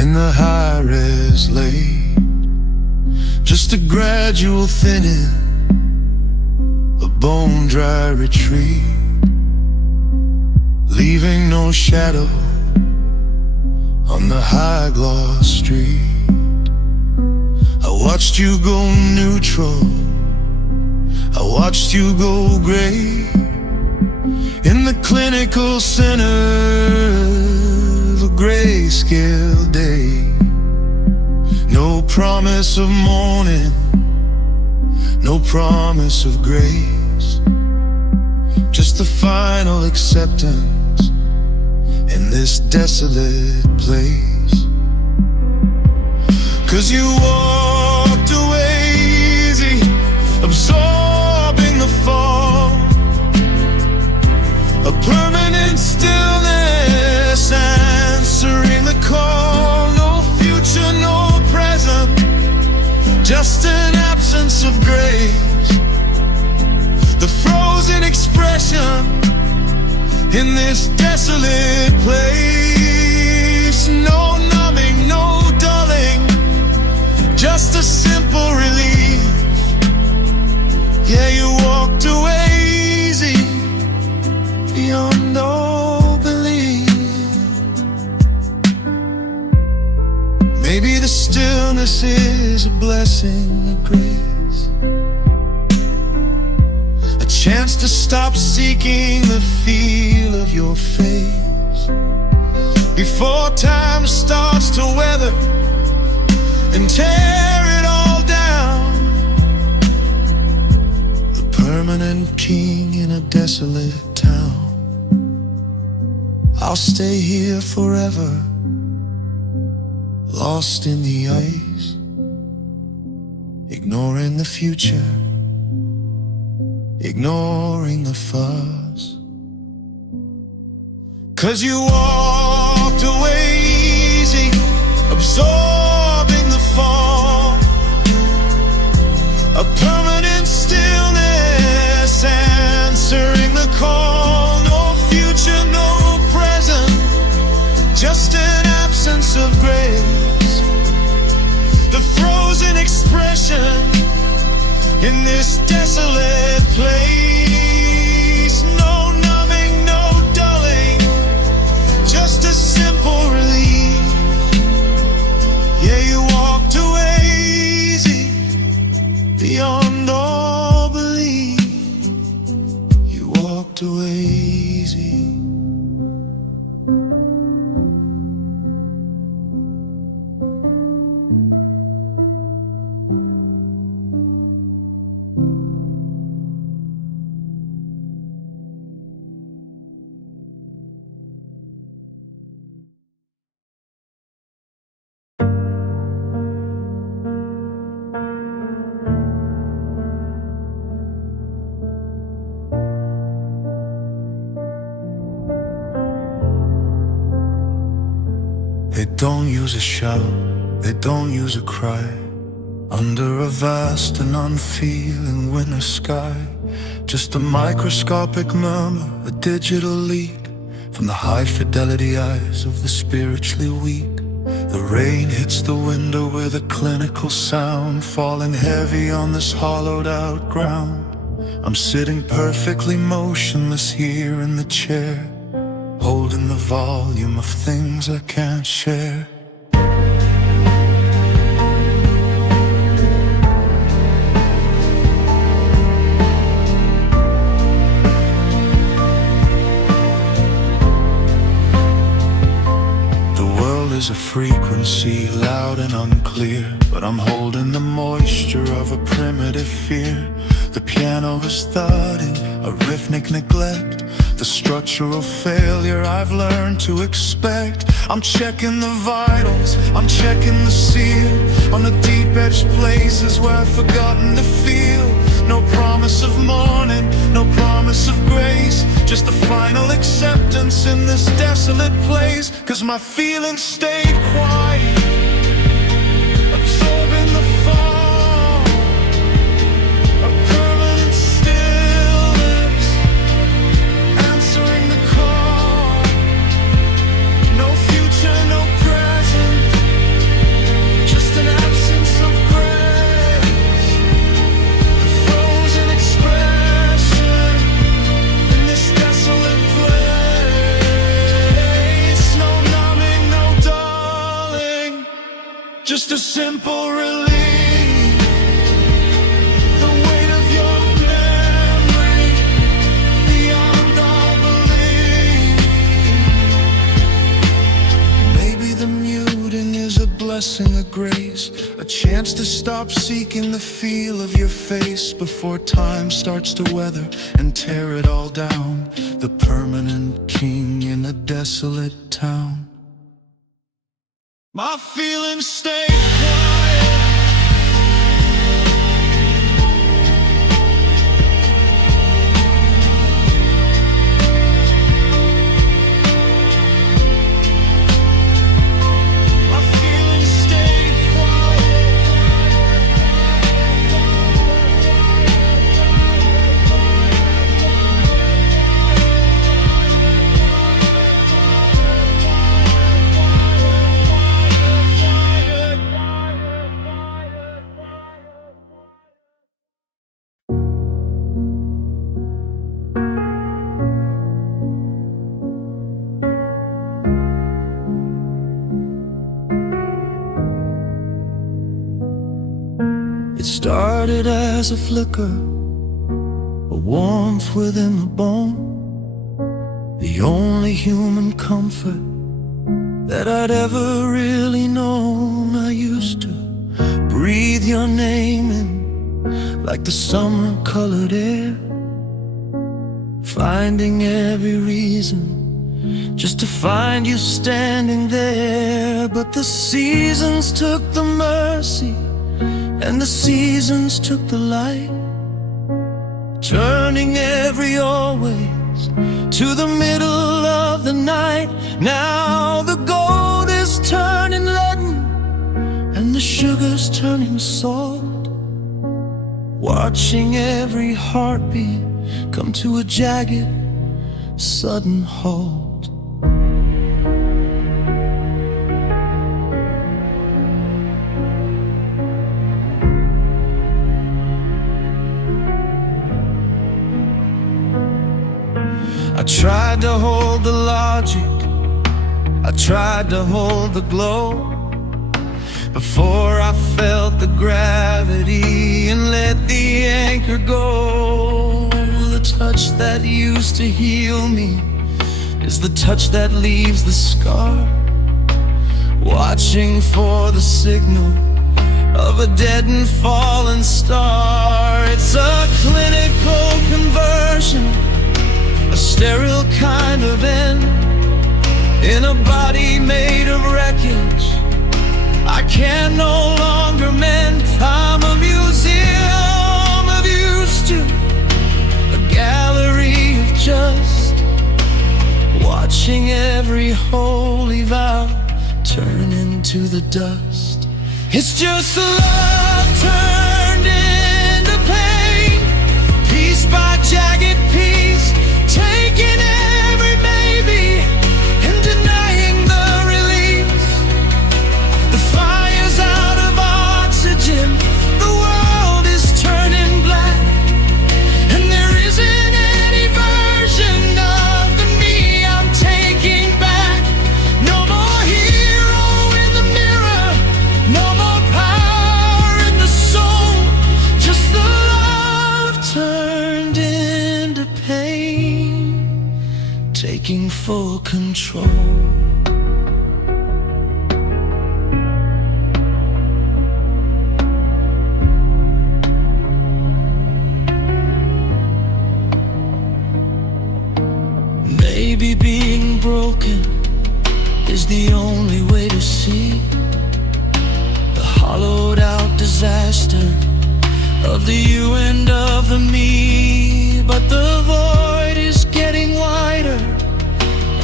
in the high-res lake, just a gradual thinning, a bone-dry retreat, leaving no shadow on the high-gloss street. I watched you go neutral, I watched you go gray, in the clinical center of a grayscale day. No promise of morning, no promise of grace, just the final acceptance in this desolate place. 'Cause you walked away easy, absorbing the fall. permanent stillness answering the call. No future, no present, just an absence of grace. The frozen expression in this desolate place. No numbing, no dulling, just a simple relief. Yeah, you walked away easy, beyond all belief. Maybe the stillness is a blessing, a grace, a chance to stop seeking the feel of your face before time starts to weather and tear it all down. The permanent king in a desolate town. I'll stay here forever, lost in the ice, ignoring the future, ignoring the fuss. 'Cause you walked away easy, absorbing the fall. A permanent stillness answering the call. No future, no present, just an absence of grace. The frozen expression in this desolate place. No numbing, no dulling, just a simple relief. Yeah, you walked away easy, beyond all belief. You walked away easy. They don't use a shout, they don't use a cry. Under a vast and unfeeling winter sky, just a microscopic murmur, a digital leak from the high fidelity eyes of the spiritually weak. The rain hits the window with a clinical sound, falling heavy on this hollowed out ground. I'm sitting perfectly motionless here in the chair, holding the volume of things I can't share. The world is a frequency, loud and unclear, but I'm holding the moisture of a primitive fear. The piano is thudding, a rhythmic neglect, the structural failure I've learned to expect. I'm checking the vitals, I'm checking the seal on the deep-edged places where I've forgotten to feel. No promise of morning, no promise of grace, just a final acceptance in this desolate place. 'Cause my feelings stayed quiet, absorbing the fall. A permanent stillness answering the call. No future, no present, just an absence of grace. The frozen expression in this desolate place. No numbing, no dulling, just a simple relief. The weight of your memory, beyond all belief. Maybe the muting is a blessing, a grace, a chance to stop seeking the feel of your face before time starts to weather and tear it all down. The permanent king in a desolate town. My feelings stay quiet, It started as a flicker, a warmth within the bone, the only human comfort that I'd ever really known. I used to breathe your name in like the summer-colored air, finding every reason just to find you standing there. But the seasons took the mercy, and the seasons took the light, turning every always to the middle of the night. Now the gold is turning leaden, and the sugar's turning salt, watching every heartbeat come to a jagged, sudden halt. I tried to hold the logic, I tried to hold the glow, before I felt the gravity and let the anchor go. The touch that used to heal me is the touch that leaves the scar, watching for the signal of a dead and fallen star. It's a clinical conversion, a sterile kind of end, in a body made of wreckage I can no longer mend. I'm a museum of used to, a gallery of just, watching every holy vow turn into the dust. It's just love turned into pain, piece by jagged piece, taking every maybe and denying the release. The fire's out of oxygen, the world is turning black, and there isn't any version of the me I'm taking back. No more hero in the mirror, no more power in the soul, just the love turned into pain, taking full control. Maybe being broken is the only way to see the hollowed out disaster of the you and of the me. But the void is getting wider,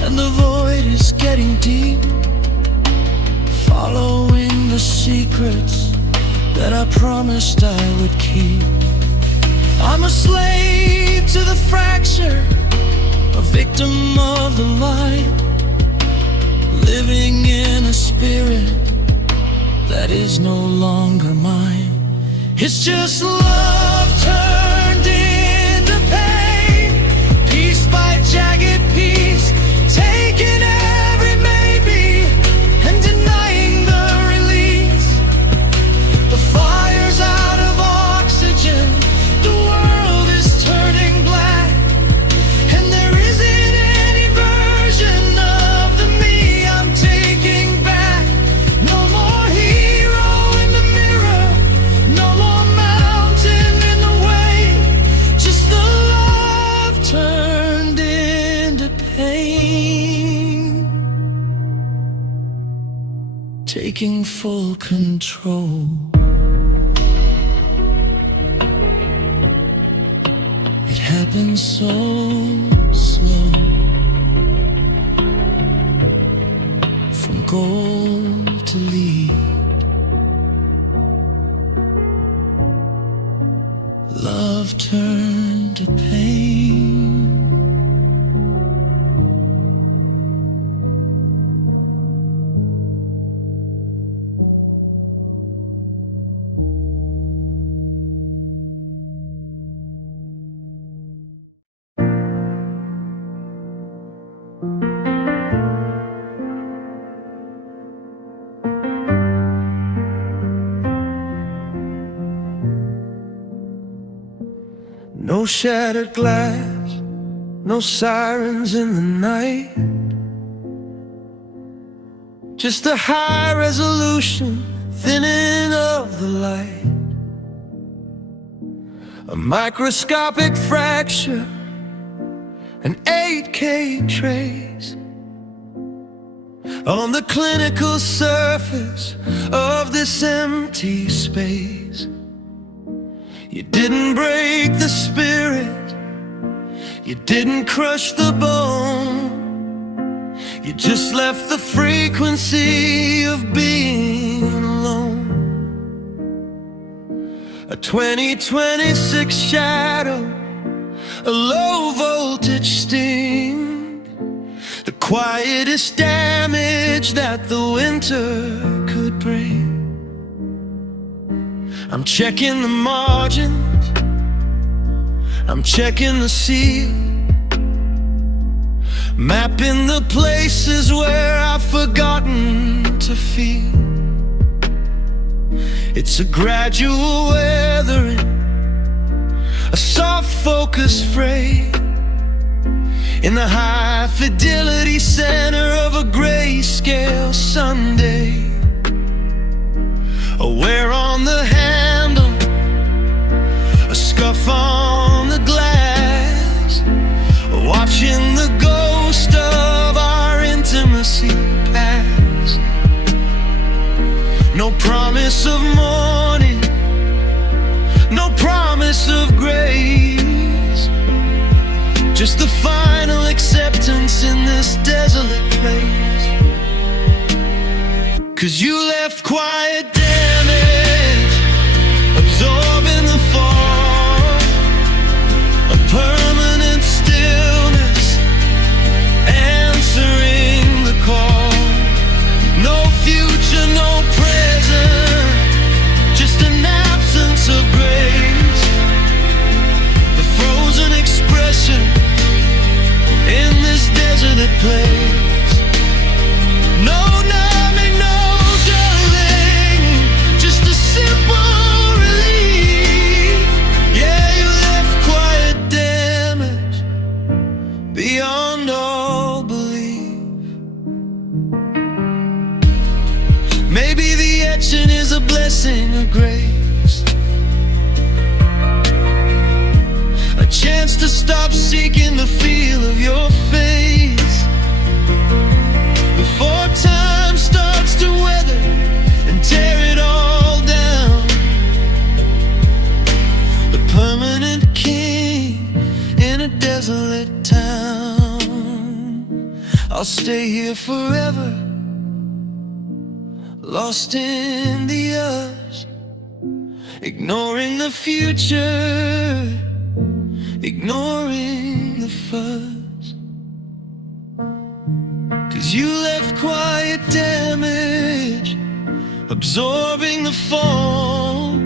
and the void is getting deep, following the secrets that I promised I would keep. I'm a slave to the fracture, a victim of the light, living in a spirit that is no longer mine. It's just love turned into pain, piece by jagged piece, taking every maybe and denying the release. The fire's out of oxygen, the world is turning black, and there isn't any version of the me I'm taking back. No more hero in the mirror, no more mountain in the way, just the love turned into pain, taking full control. It happened so slow, from gold to lead, love turned to pain. No shattered glass, no sirens in the night. Just a high resolution thinning of the light. A microscopic fracture, an 8K trace on the clinical surface of this empty space. You didn't break the spirit, you didn't crush the bone, you just left the frequency of being alone. A 2026 shadow, a low voltage sting, the quietest damage that the winter could bring. I'm checking the margins, I'm checking the seal, mapping the places where I've forgotten to feel. It's a gradual weathering, a soft focus frame in the high fidelity center of a grayscale Sunday. A wear on the handle, a scuff on the glass, watching the ghost of our intimacy pass. No promise of morning, no promise of grace, just the final acceptance in this desolate place. 'Cause you left quiet damage, absorbing the fall, a permanent stillness, answering the call. No future, no present, just an absence of grace, the frozen expression in this desolate place. No numbing, no dulling, just a simple relief. Yeah, you left quiet damage beyond all belief. Maybe the etching is a blessing of grace, a chance to stop seeking the feel of your face before time starts to weather and tear it all down. The permanent king in a desolate town. I'll stay here forever, lost in the us, ignoring the future, ignoring the fuss. 'Cause you left quiet damage, absorbing the fall,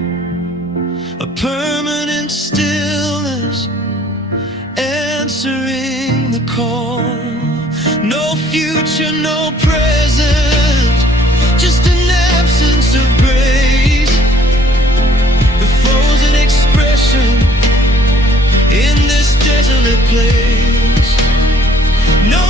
a permanent stillness, answering the call. No future, no present, just an absence of grace, the frozen expression in this desolate place. No